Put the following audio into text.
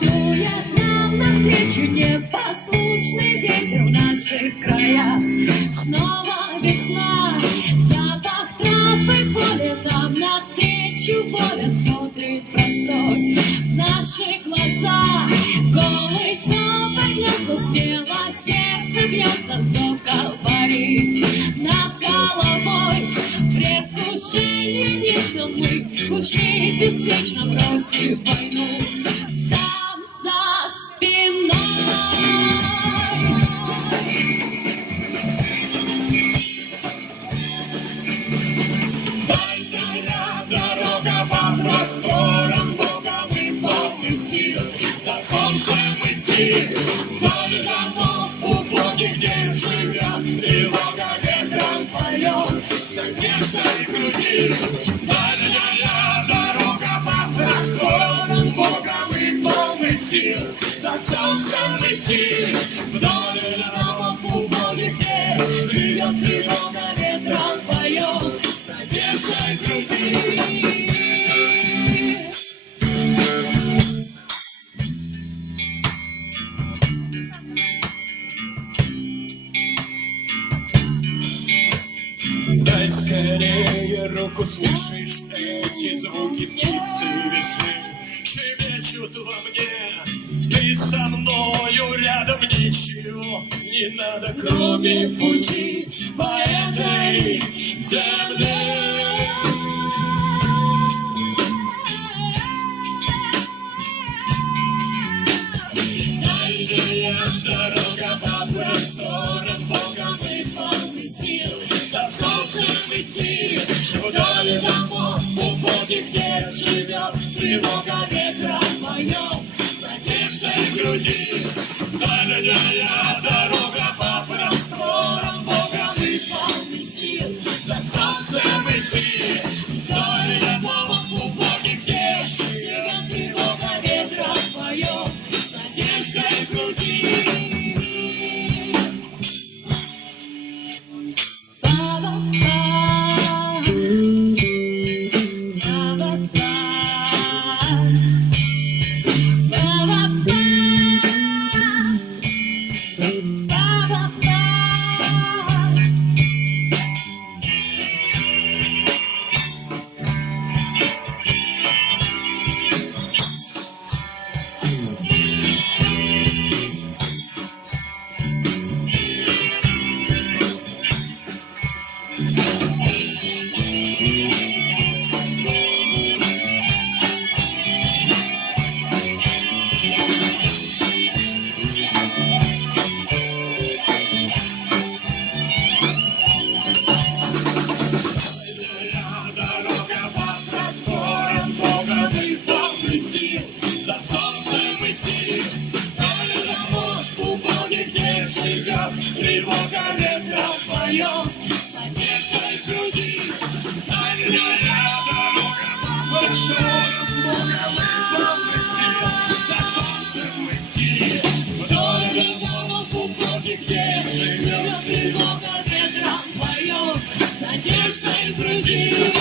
Дует нам навстречу непослушный ветер в наших краях. Снова весна, запах трав и навстречу воля смотрит простор. В глаза голый дно поднется, смело сердце бьется, зов беспечно бросив войну. Там за спиной. Дорога по просторам Богом и полный сил За солнцем идти Вдоль домов убогих, где живет Тревога ветром поет С надеждой груди полный сил За солнцем идти Вдоль домов убогих, где живет Тревога ветром в Дай скорее руку, слышишь эти звуки птицы весны Шепчут во мне, ты со мною рядом Ничего не надо, кроме пути по этой земле. Дальняя дорога по просторам Богом и полный сил За солнцем идти Вдоль домов убогих, где живет Тревога ветра поет С надеждой в груди. Дальняя дорога по просторам Богом и полный сил. За солнцем Тревога ветра поет С надеждой в груди Дальняя дорога по просторам Богом и полный сил За солнцем идти Вдоль домов убогих, где живет Тревога ветра поет С надеждой в груди